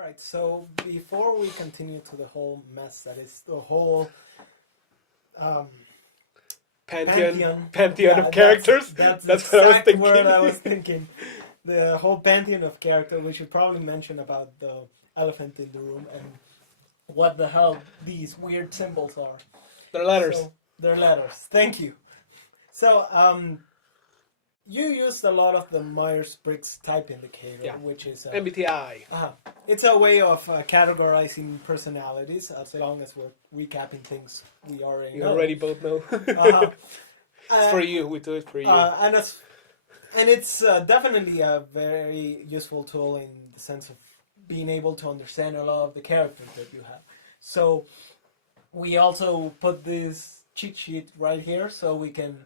All right, so before we continue to the whole mess that is the whole um, Pantheon of characters. That's That's the what I was exact thinking. word I was thinking. The whole pantheon of character. We should probably mention about the elephant in the room and what the hell these weird symbols are. They're letters. So, they're letters. Thank you. So, you used a lot of the Myers-Briggs type indicator, which is MBTI. It's a way of categorizing personalities. As long as we're recapping things we already know. You already both know. It's for you. We do it for you. And it's definitely a very useful tool in the sense of being able to understand a lot of the characters that you have. So we also put this cheat sheet right here so we can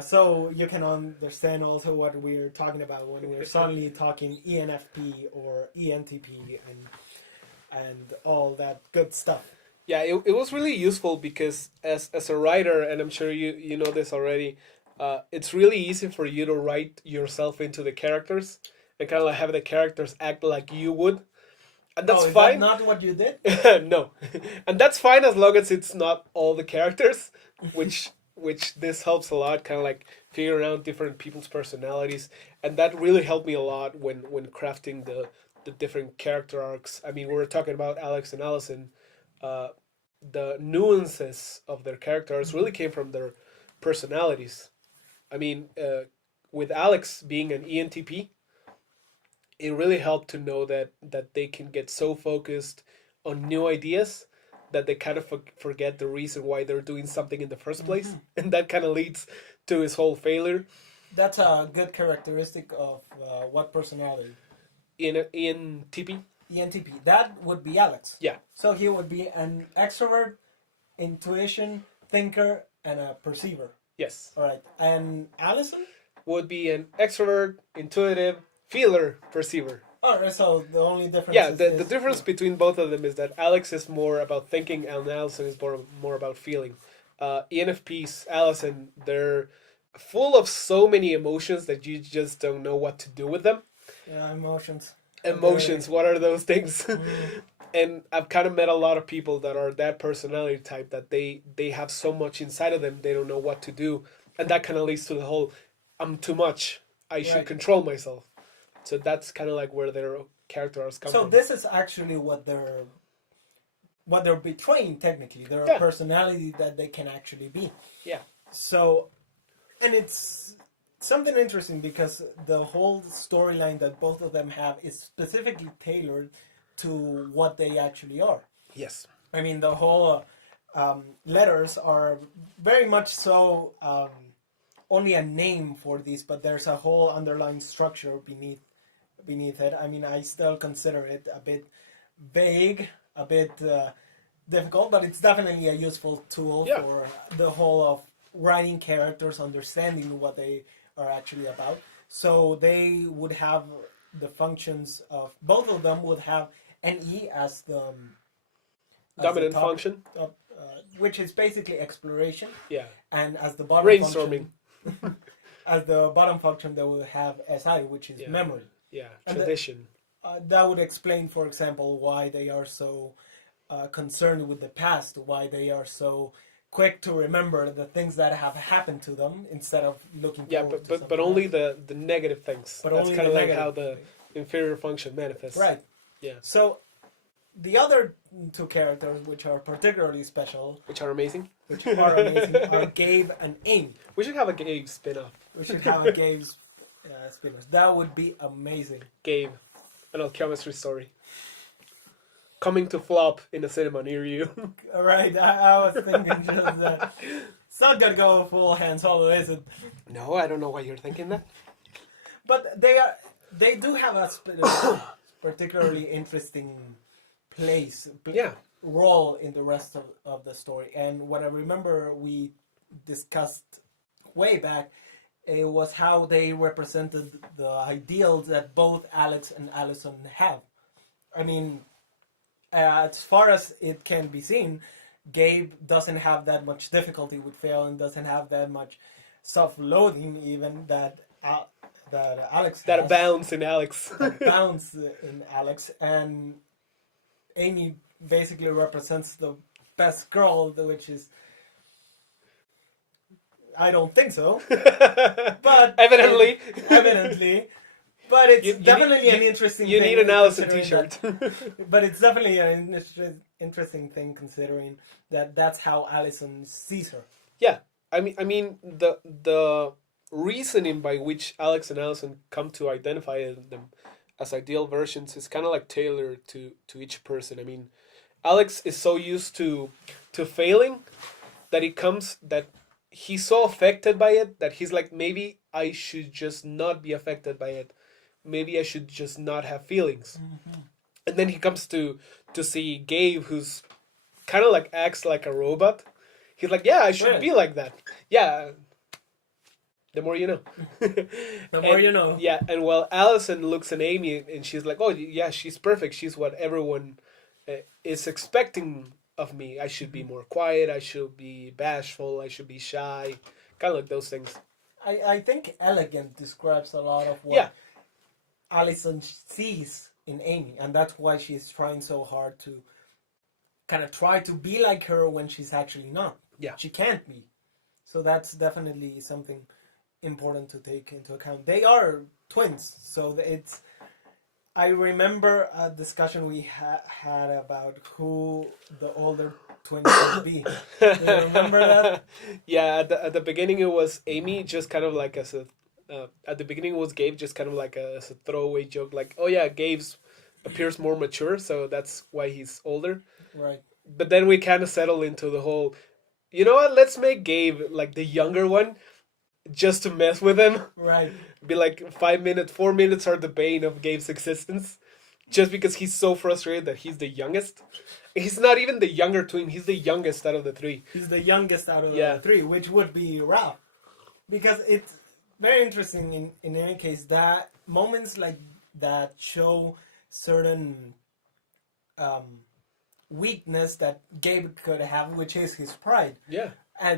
so you can understand also what we're talking about when we're suddenly talking ENFP or ENTP and all that good stuff. Yeah, it was really useful because as a writer, and I'm sure you know this already, it's really easy for you to write yourself into the characters and kind of like have the characters act like you would. And that's fine. Is that not what you did? No. And that's fine as long as it's not all the characters, which this helps a lot, kind of like figuring out different people's personalities. And that really helped me a lot when crafting the different character arcs. I mean, we were talking about Alex and Allison. The nuances of their characters really came from their personalities. I mean, with Alex being an ENTP, it really helped to know that they can get so focused on new ideas that they kind of forget the reason why they're doing something in the first place. Mm-hmm. And that kind of leads to his whole failure. That's a good characteristic of what personality? ENTP? ENTP. That would be Alex. Yeah. So he would be an extrovert, intuition, thinker, and a perceiver. Yes. All right. And Allison? Would be an extrovert, intuitive, feeler, perceiver. All right, so the only difference the difference between both of them is that Alex is more about thinking and Allison is more about feeling. ENFPs, Allison, they're full of so many emotions that you just don't know what to do with them. Yeah, emotions. Emotions, what are those things? And I've kind of met a lot of people that are that personality type that they have so much inside of them, they don't know what to do. And that kind of leads to the whole, I'm too much, I should control myself. So that's kind of like where their characters come from. So this is actually what they're betraying technically, their personality that they can actually be. Yeah. So, and it's something interesting because the whole storyline that both of them have is specifically tailored to what they actually are. Yes. I mean, the whole letters are very much so only a name for these, but there's a whole underlying structure beneath it. I mean, I still consider it a bit vague, a bit difficult, but it's definitely a useful tool for the whole of writing characters, understanding what they are actually about. So they would have the functions of, both of them would have an E as the dominant function, which is basically exploration. Yeah. And as the bottom brainstorming. As the bottom function, they will have SI, which is memory. Yeah, tradition. That would explain, for example, why they are so concerned with the past, why they are so quick to remember the things that have happened to them instead of looking forward to something but only the negative things. But that's kind of like how the thing. inferior function manifests. Right. Yeah. So the other two characters, which are particularly special, which are amazing, are Gabe and Aim. We should have a Gabe spin-off. We should have a Gabe's spin-off. That would be amazing. Gabe, an alchemistry story. Coming to flop in a cinema near you. Right, I was thinking just that. It's not gonna go full Han Solo, is it? No, I don't know why you're thinking that. But they do have a particularly interesting role in the rest of the story. And what I remember we discussed way back, it was how they represented the ideals that both Alex and Allison have. I mean, as far as it can be seen, Gabe doesn't have that much difficulty with failing, doesn't have that much self-loathing even that Alex That has, abounds in Alex. that bounce in Alex, and Amy basically represents the best girl, which is, I don't think so, but Evidently. But it's You definitely need, an interesting you thing. need an Allison considering t-shirt. but it's definitely an interesting thing considering that that's how Allison sees her. Yeah, I mean the reasoning by which Alex and Allison come to identify them as ideal versions is kind of like tailored to each person. I mean, Alex is so used to failing that he's so affected by it that he's like, maybe I should just not be affected by it. Maybe I should just not have feelings. Mm-hmm. And then he comes to see Gabe, who's kind of like acts like a robot. He's like, yeah, I should Really? be like that. Yeah, the more you know. The more you know. Yeah, and while Allison looks at Amy and she's like, oh, yeah, she's perfect. She's what everyone is expecting of me. I should be more quiet. I should be bashful. I should be shy. Kind of like those things. I think elegant describes a lot of what Yeah. Allison sees in Amy, and that's why she's trying so hard to kind of try to be like her when she's actually not. Yeah. She can't be. So that's definitely something important to take into account. They are twins, so it's. I remember a discussion we had about who the older twins would be. Do you remember that? Yeah, at the beginning it was Amy, just kind of like as a. At the beginning it was Gabe, just kind of like as a throwaway joke, like, oh yeah, Gabe's appears more mature, so that's why he's older. Right. But then we kind of settle into the whole, you know what? Let's make Gabe like the younger one, just to mess with him. Right. Be like 5 minutes, 4 minutes are the bane of Gabe's existence, just because he's so frustrated that he's the youngest. He's not even the younger twin. He's the youngest out of the three. He's the youngest out of the three, which would be Ralph, because it's very interesting in any case that moments like that show certain weakness that Gabe could have, which is his pride. Yeah.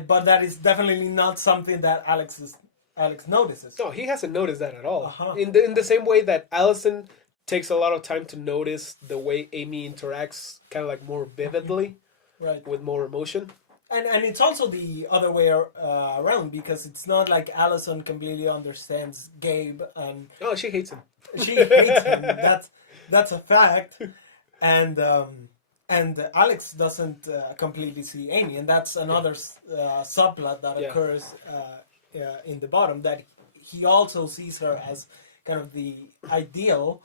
But that is definitely not something that Alex notices. No, he hasn't noticed that at all. Uh-huh. In the same way that Allison takes a lot of time to notice the way Amy interacts, kind of like more vividly, right, with more emotion. And it's also the other way around, because it's not like Allison completely understands Gabe and Oh, she hates him. she hates him. That's a fact. And Alex doesn't completely see Amy, and that's another subplot that occurs in the bottom, that he also sees her as kind of the ideal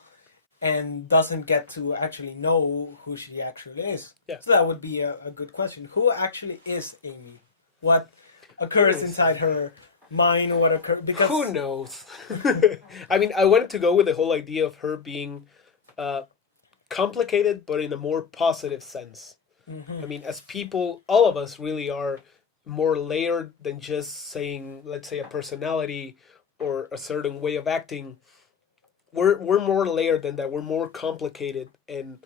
and doesn't get to actually know who she actually is. Yeah. So that would be a good question. Who actually is Amy? What occurs inside her mind? What occurs? Because who knows? I mean, I wanted to go with the whole idea of her being complicated, but in a more positive sense. Mm-hmm. I mean, as people, all of us really are more layered than just saying, let's say, a personality or a certain way of acting. We're more layered than that. We're more complicated, and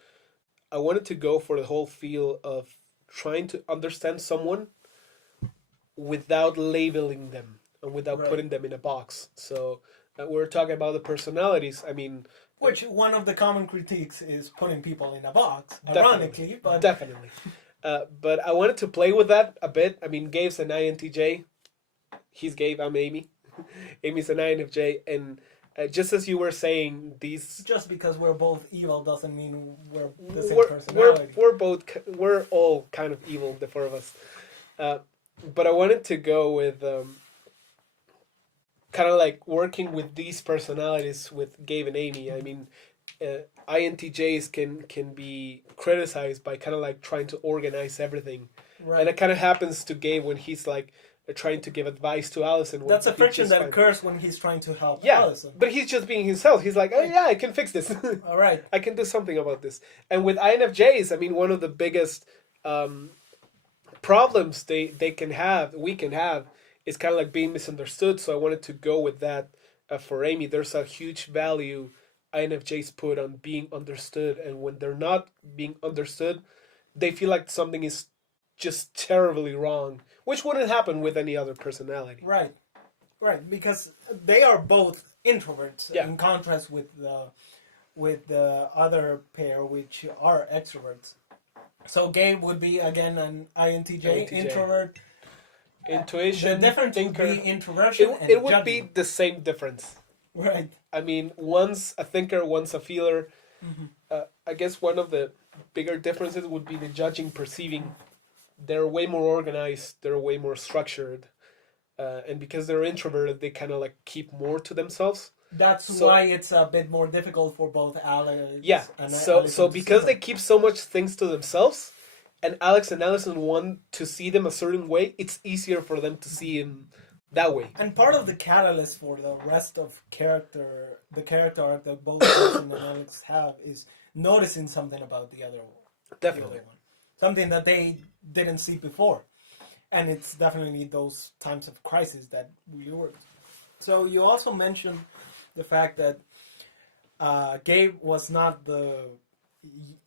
I wanted to go for the whole feel of trying to understand someone without labeling them and without putting them in a box. So we're talking about the personalities. I mean, which one of the common critiques is putting people in a box, definitely, ironically, but definitely. But I wanted to play with that a bit. I mean, Gabe's an INTJ. He's Gabe. I'm Amy. Amy's an INFJ, and just as you were saying, these just because we're both evil doesn't mean we're the same personality. We're all kind of evil, the four of us. But I wanted to go with kind of like working with these personalities with Gabe and Amy. I mean, INTJs can be criticized by kind of like trying to organize everything, right. And it kind of happens to Gabe when he's like trying to give advice to Allison. That's a friction that occurs when he's trying to help Allison. But he's just being himself. He's like, oh yeah, I can fix this. All right. I can do something about this. And with INFJs, I mean, one of the biggest problems we can have, is kind of like being misunderstood. So I wanted to go with that for Amy. There's a huge value INFJs put on being understood. And when they're not being understood, they feel like something is just terribly wrong, which wouldn't happen with any other personality. Right. Right, because they are both introverts Yeah. in contrast with the other pair, which are extroverts. So Gabe would be again an INTJ, INTJ. introvert. The Intuition, difference would thinker. be introversion and It would be judging. the same difference. Right. I mean, one's a thinker, one's a feeler. I guess one of the bigger differences would be the judging, perceiving. They're way more organized. They're way more structured, and because they're introverted, they kind of like keep more to themselves. That's So- why it's a bit more difficult for both Alex Yeah. and So Allison to because see they them. keep so much things to themselves, and Alex and Allison want to see them a certain way, it's easier for them to see him that way. And part of the catalyst for the rest of the character arc that both Allison and Alex have is noticing something about the other Definitely. one. Something that they didn't see before. And it's definitely those times of crisis that really worked. So you also mentioned the fact that Gabe was not the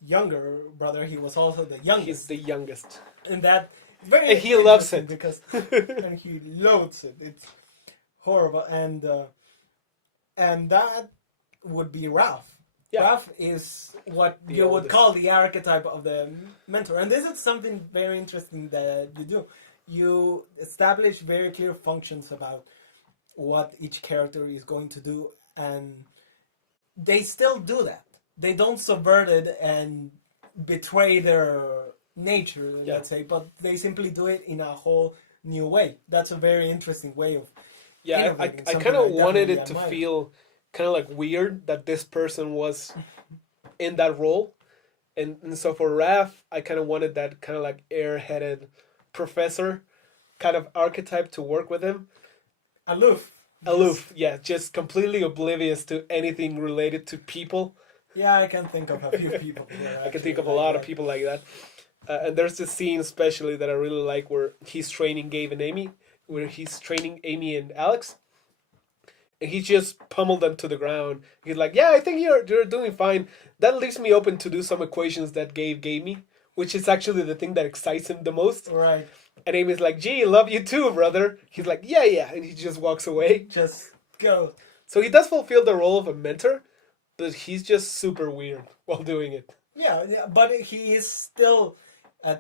younger brother, he was also the youngest. He's the youngest. And that very And he loves interesting it. because and he loathes it. It's horrible, and that would be Ralph. Yeah. Ralph is what The you would oldest. call the archetype of the mentor, and this is something very interesting that you do. You establish very clear functions about what each character is going to do, and they still do that. They don't subvert it and betray their nature, Yeah. let's say, but they simply do it in a whole new way. That's a very interesting way of Yeah, I innovating, something kind of I wanted definitely it to admire. feel kind of like weird that this person was in that role. And so for Raph, I kind of wanted that kind of like airheaded professor kind of archetype to work with him. Aloof. Aloof, yeah, just completely oblivious to anything related to people. Yeah, I can think of a few people. Here, I can think actually of a like lot that. of people like that. And there's this scene especially that I really like where he's training Gabe and Amy, where he's training Amy and Alex. And he just pummeled them to the ground. He's like, "Yeah, I think you're doing fine." That leaves me open to do some equations that Gabe gave me, which is actually the thing that excites him the most. Right. And Amy's like, "Gee, love you too, brother." He's like, "Yeah, yeah," and he just walks away. Just go. So he does fulfill the role of a mentor, but he's just super weird while doing it. Yeah, but he is still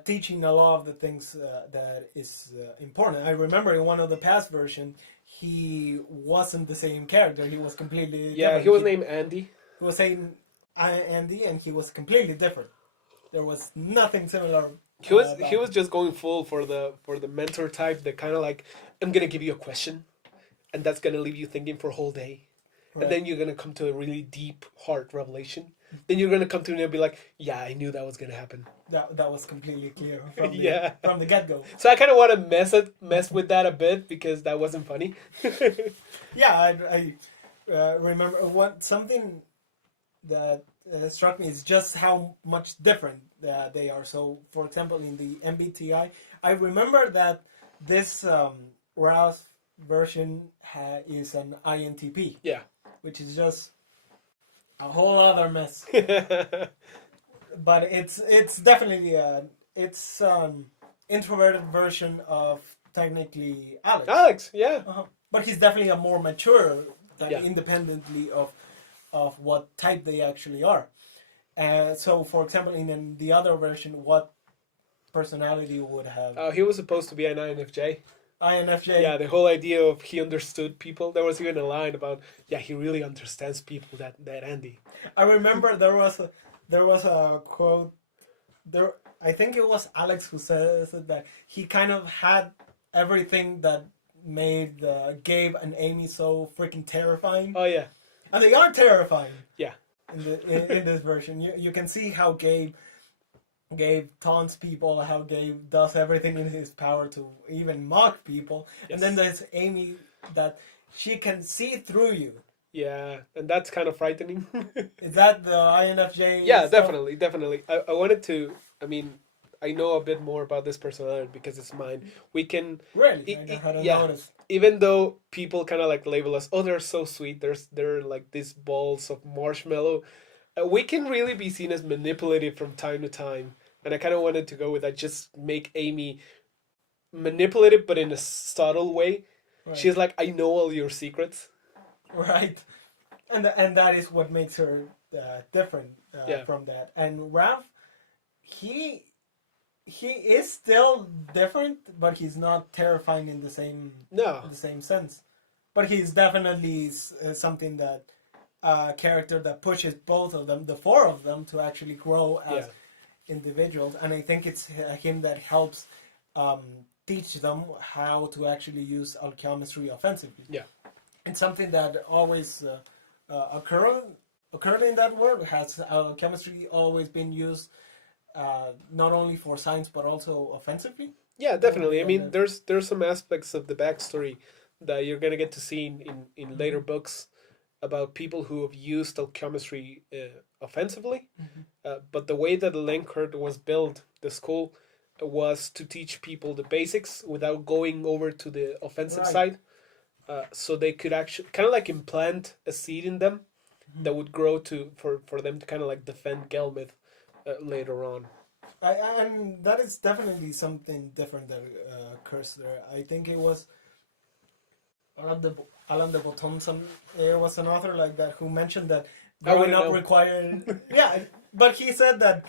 teaching a lot of the things that is important. I remember in one of the past version, he wasn't the same character. He was completely Yeah, different. he was named Andy. He was saying Andy, and he was completely different. There was nothing similar. He was about he was just going full for the mentor type. That kind of like, I'm gonna give you a question, and that's gonna leave you thinking for a whole day, Right. and then you're gonna come to a really deep heart revelation. Then you're gonna come to me and be like, "Yeah, I knew that was gonna happen." That was completely clear from the, Yeah. from the get go. So I kind of want to mess with that a bit because that wasn't funny. Yeah, I remember something that struck me is just how much different they are. So, for example, in the MBTI, I remember that this Ralph version is an INTP, Yeah. which is just a whole other mess. But it's definitely it's introverted version of technically Alex. Alex, yeah. But he's definitely a more mature, Yeah. independently of what type they actually are. So, for example, in the other version, what personality would have He was supposed to be an INFJ. INFJ? Yeah, the whole idea of he understood people. There was even a line about, yeah, he really understands people. That Andy. I remember there was a quote there. I think it was Alex who says it, that he kind of had everything that made Gabe and Amy so freaking terrifying, Oh yeah, and they are terrifying. yeah, In this version, you can see how Gabe taunts people, how Gabe does everything in his power to even mock people, Yes. and then there's Amy that she can see through you. yeah, and that's kind of frightening. Is that the INFJ? Yeah, stuff? definitely. I wanted to. I mean, I know a bit more about this personality because it's mine. We can Really, I hadn't yeah. noticed. Even though people kind of like label us, oh, they're so sweet. They're like these balls of marshmallow. We can really be seen as manipulative from time to time, and I kind of wanted to go with that. Just make Amy manipulative, but in a subtle way. She's like, I know all your secrets. Right. And that is what makes her different from that. And Raph, he is still different, but he's not terrifying in the same sense. But he's definitely something that character that pushes both of them, the four of them, to actually grow as individuals. And I think it's him that helps teach them how to actually use alchemy offensively. Yeah. And something that always occurred in that world has chemistry always been used not only for science but also offensively. Yeah, definitely. I mean, there's some aspects of the backstory that you're gonna get to see in later books about people who have used alchemy offensively. But the way that Lencourt was built, the school, was to teach people the basics without going over to the offensive side. So they could actually kind of like implant a seed in them that would grow for them to kind of like defend Gelmith later on. And that is definitely something different that occurs there. I think it was Alain de Botton. There was an author like that who mentioned that growing up required. Yeah, but he said that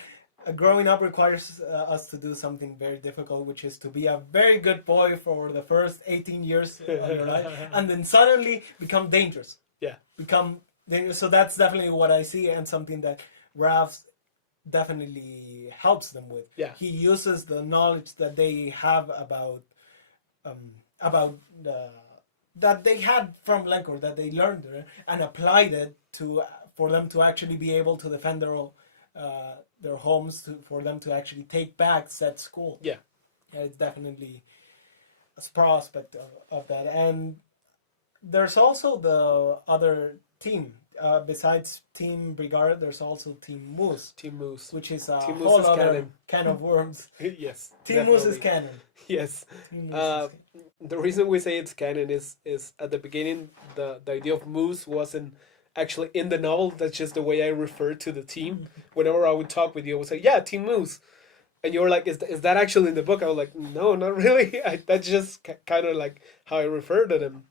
growing up requires us to do something very difficult, which is to be a very good boy for the first 18 years of your life, and then suddenly become dangerous. Yeah. Become dangerous. So that's definitely what I see, and something that Ralph definitely helps them with. Yeah. He uses the knowledge that they have about that they had from Lencourt, that they learned there, and applied it for them to actually be able to defend their homes, for them to actually take back said school. Yeah, it's definitely a prospect of that. And there's also the other team. Besides Team Brigard, there's also Team Moose. Team Moose. Which is a Team whole Moose other can of worms. Yes. Team definitely. Moose is canon. Yes. Team Moose is canon. The reason we say it's canon is at the beginning, the idea of Moose wasn't actually in the novel. That's just the way I refer to the team. Whenever I would talk with you, I would say, yeah, Team Moose. And you were like, is that actually in the book? I was like, no, not really. That's just kind of like how I refer to them.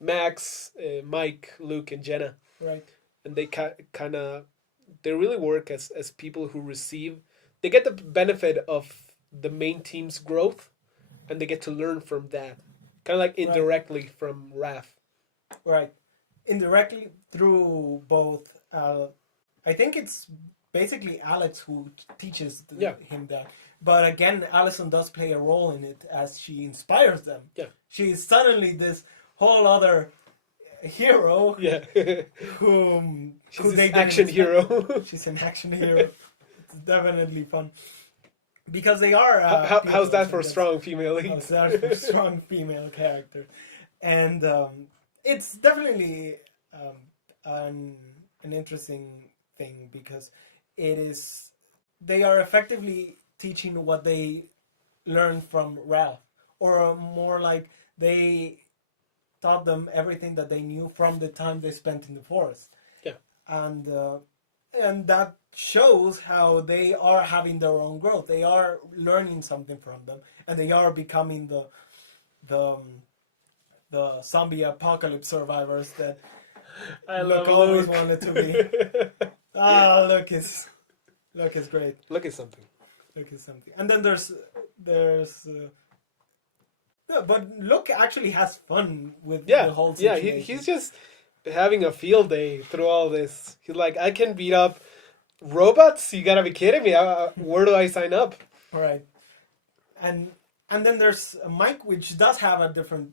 Max, Mike, Luke, and Jenna. Right. And they they really work as people who receive. They get the benefit of the main team's growth, and they get to learn from that. Kind of like indirectly from Raph. Right. Indirectly through both. I think it's basically Alex who teaches him that. But again, Allison does play a role in it as she inspires them. Yeah. She's suddenly this whole other hero. Yeah. She's an action hero. She's an action hero. It's definitely fun. Because they are... how's that for strong female lead? How's that for strong female character? And it's definitely an interesting thing because they are effectively teaching what they learned from Ralph. Or more like they taught them everything that they knew from the time they spent in the forest. Yeah. And that shows how they are having their own growth. They are learning something from them, and they are becoming the zombie apocalypse survivors that Luke always wanted to be. Luke is great. Luke is something. Luke is something. And then there's but Luke actually has fun with the whole situation. Yeah, he's just having a field day through all this. He's like, I can beat up robots? You gotta be kidding me. Where do I sign up? All right. And then there's Mike, which does have a different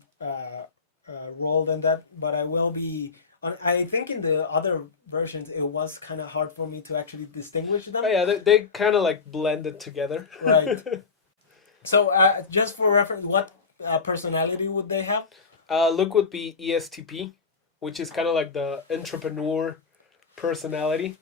role than that, but I think in the other versions it was kind of hard for me to actually distinguish them. Oh yeah, they kind of like blended together. Right. So just for reference, what personality would they have? Luke would be ESTP, which is kind of like the entrepreneur personality.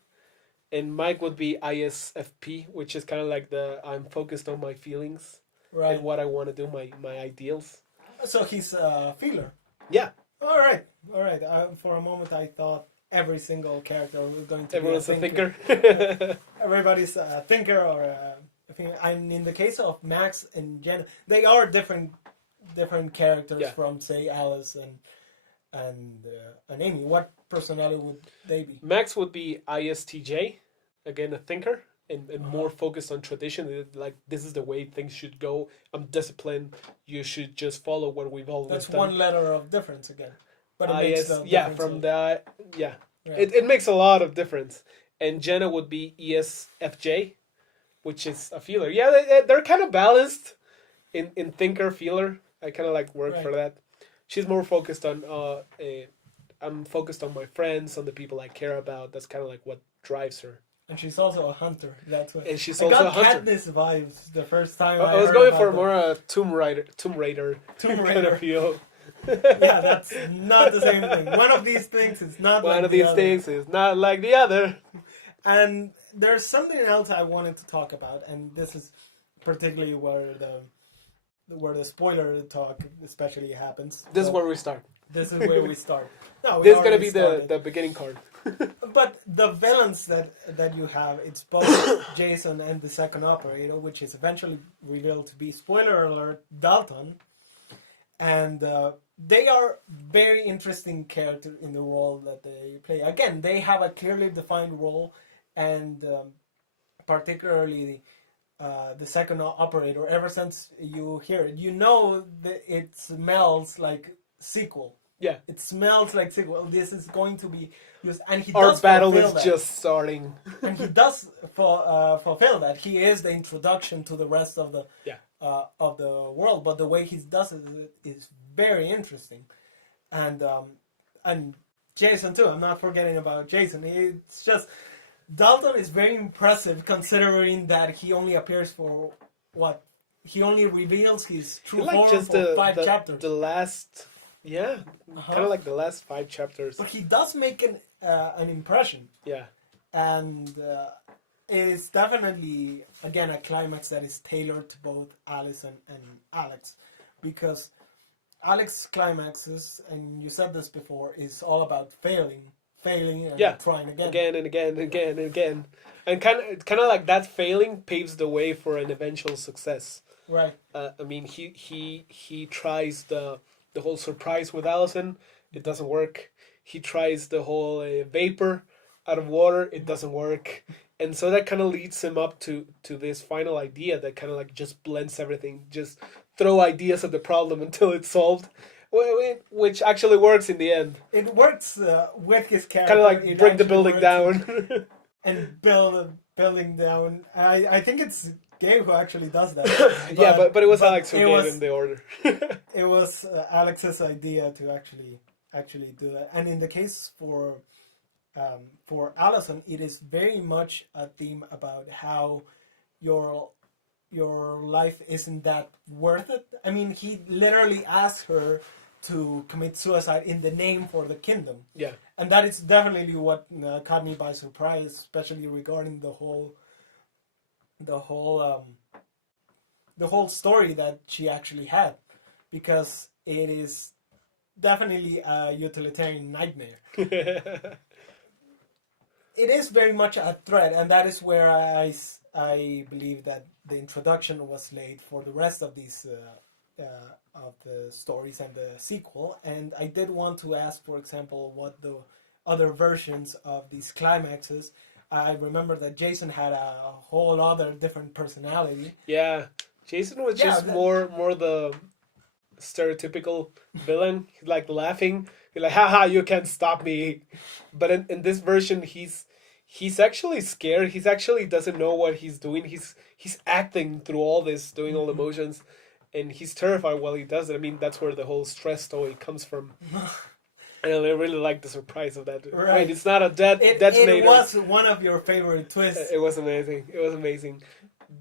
And Mike would be ISFP, which is kind of like I'm focused on my feelings and what I want to do, my ideals. So he's a feeler. Yeah. All right. For a moment, I thought every single character was going to be a thinker. Everybody's a thinker or a thinker. And in the case of Max and Jenna, they are different different characters Yeah. from, say, Alice and Amy. What personality would they be? Max would be ISTJ, again a thinker, and Uh-huh. more focused on tradition. Like this is the way things should go. I'm disciplined. You should just follow what we've always That's done. one letter of difference again, but it Ah, makes yes, the yeah, difference. from the yeah, Yeah. it makes a lot of difference. And Jenna would be ESFJ, which is a feeler. Yeah, they're kind of balanced in thinker feeler. I kind of like work Right. for that. She's more focused on I'm focused on my friends, on the people I care about. That's kind of like what drives her. And she's also a hunter. That's what. And she's I also got a hunter. Katniss vibes the first time. I was heard going about for them. more Tomb Raider Tomb kind Raider. of feel. Yeah, that's not the same thing. One of these things is not One like of the these other. things is not like the other. And there's something else I wanted to talk about, and this is particularly where the spoiler talk especially happens. This is So where we start. this is where we start. No, we This is gonna already be started. the beginning card. But the villains that you have, it's both Jason and the second operator, which is eventually revealed to be, spoiler alert, Dalton. And they are very interesting characters in the role that they play. Again, they have a clearly defined role, and particularly the second operator, ever since you hear it, you know that it smells like sequel. Yeah. It smells like sequel. This is going to be used, and he Our does battle fulfill is that. just starting. And he does fulfill that. He is the introduction to the rest of the world, but the way he does it is very interesting, and Jason too. I'm not forgetting about Jason. It's just Dalton is very impressive considering that he only appears for what he only reveals his true Like form just for 5 chapters. the last, yeah, kind of like the last 5 chapters. But he does make an impression. Yeah. And it is definitely, again, a climax that is tailored to both Alice and Alex. Because Alex's climaxes, and you said this before, is all about failing and trying again. Again and again and again and again. And kind of like that failing paves the way for an eventual success. Right. I mean, he tries the whole surprise with Allison. It doesn't work. He tries the whole vapor out of water. It doesn't work. And so that kind of leads him up to this final idea that kind of like just blends everything. Just throw ideas at the problem until it's solved. Which actually works in the end. It works with his character. Kind of like It break the actually building works down. and build a building down. I think it's Gabe who actually does that. Yeah, but it was Alex who it gave was- him the order. It was Alex's idea to actually do that. And in the case for Allison, it is very much a theme about how your life isn't that worth it. I mean, he literally asked her to commit suicide in the name for the kingdom. Yeah. And that is definitely what caught me by surprise, especially regarding the whole story that she actually had, because it is definitely a utilitarian nightmare. It is very much a threat, and that is where I believe that the introduction was laid for the rest of these of the stories and the sequel. And I did want to ask, for example, what the other versions of these climaxes. I remember that Jason had a whole other different personality. Yeah, Jason was just more the stereotypical villain. He's like laughing. He's like, haha, you can't stop me. But in this version, he's actually scared. He's actually doesn't know what he's doing. He's acting through all this, doing all the motions, and he's terrified while he does it. I mean, that's where the whole stress story comes from. And I really like the surprise of that. Right. Wait, it's not a detonator. It was one of your favorite twists. It was amazing. It was amazing.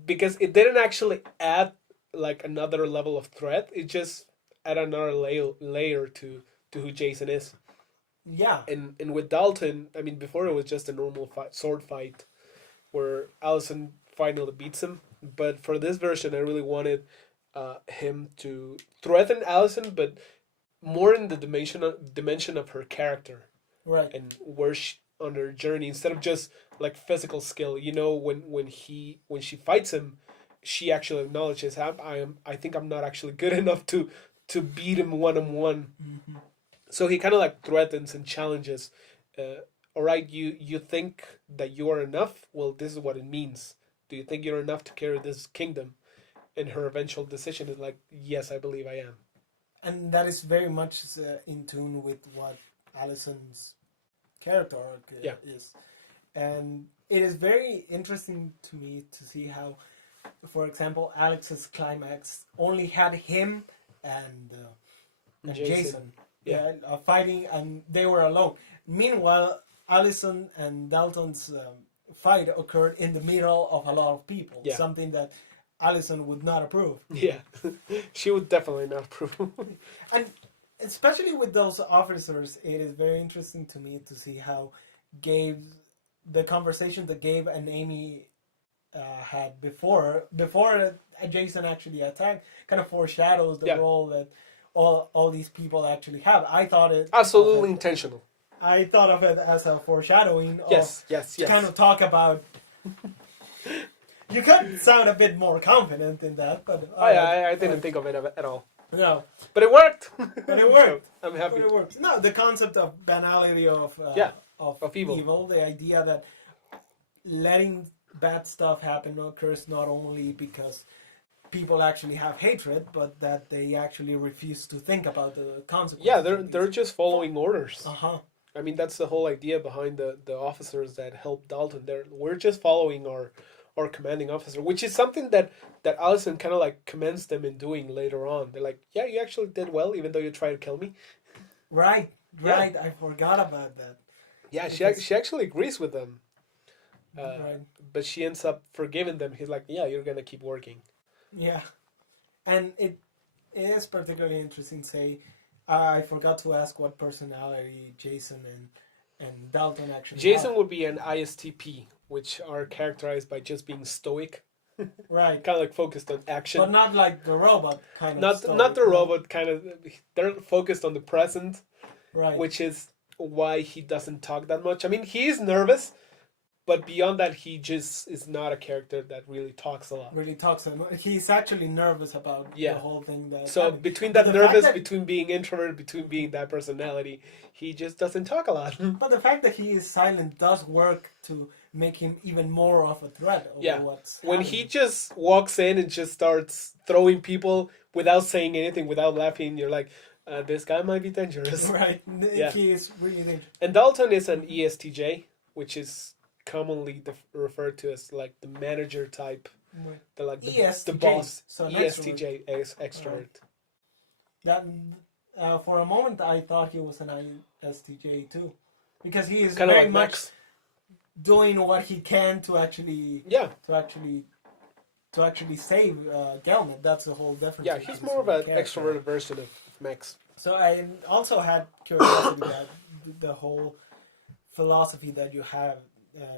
Because it didn't actually add like another level of threat. It just added another layer to who Jason is. Yeah. And with Dalton, I mean, before it was just a normal sword fight where Allison finally beats him. But for this version, I really wanted him to threaten Allison, but more in the dimension of her character. Right. And where she on her journey, instead of just like physical skill. You know, when she fights him, she actually acknowledges, I think I'm not actually good enough to to beat him one-on-one. Mm-hmm. So he kind of like threatens and challenges. All right, you think that you are enough? Well, this is what it means. Do you think you're enough to carry this kingdom? And her eventual decision is like, yes, I believe I am. And that is very much in tune with what Allison's character arc is. And it is very interesting to me to see how, for example, Alex's climax only had him and Jason fighting, and they were alone. Meanwhile, Allison and Dalton's fight occurred in the middle of a lot of people, something that Allison would not approve. Yeah, she would definitely not approve. And especially with those officers, it is very interesting to me to see how the conversation that Gabe and Amy had before Jason actually attacked kind of foreshadows the role that all these people actually have. I thought it absolutely intentional. I thought of it as a foreshadowing. Yes. To kind of talk about. You could sound a bit more confident in that, but I didn't think of it at all. No, but it worked. But it worked. So I'm happy. But it worked. No, the concept of banality of evil, the idea that letting bad stuff happen occurs not only because people actually have hatred, but that they actually refuse to think about the consequences. Yeah, they're just following orders. I mean, that's the whole idea behind the officers that help Dalton. We're just following our commanding officer, which is something that Allison kind of like commends them in doing later on. They're like, yeah, you actually did well, even though you tried to kill me. Right. I forgot about that. Yeah, she actually agrees with them. Right. But she ends up forgiving them. He's like, yeah, you're going to keep working. Yeah. And it is particularly interesting to say, I forgot to ask what personality Jason and Dalton actually Jason have. would be an ISTP, which are characterized by just being stoic. Right. Kind of like focused on action. But not like the robot kind of stoic. Not the robot kind of. They're focused on the present. Right. Which is why he doesn't talk that much. I mean, he is nervous, but beyond that, he just is not a character that really talks a lot. He's actually nervous about the whole thing. So between that nervous, between being introverted, between being that personality, he just doesn't talk a lot. But the fact that he is silent does work to make him even more of a threat over what's when happening. he just walks in and just starts throwing people without saying anything, without laughing, you're like, this guy might be dangerous. Right. Yeah. He is really dangerous. And Dalton is an ESTJ, which is commonly referred to as like the manager type. The boss. So ESTJ is extrovert. That for a moment I thought he was an ISTJ too, because he is kind very like much Max. Doing what he can to actually save Gelman. That's the whole difference. Yeah, he's more of an extroverted version of Max. So I also had curiosity about the whole philosophy that you have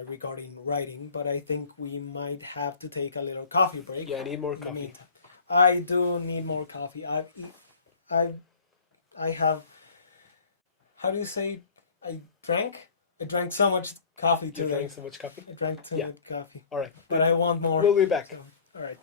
regarding writing, but I think we might have to take a little coffee break. Yeah, I need more coffee. I do need more coffee. I have. How do you say? I drank so much coffee today. You drank so much coffee? I drank too much coffee. All right. But I want more. We'll be back. So, all right.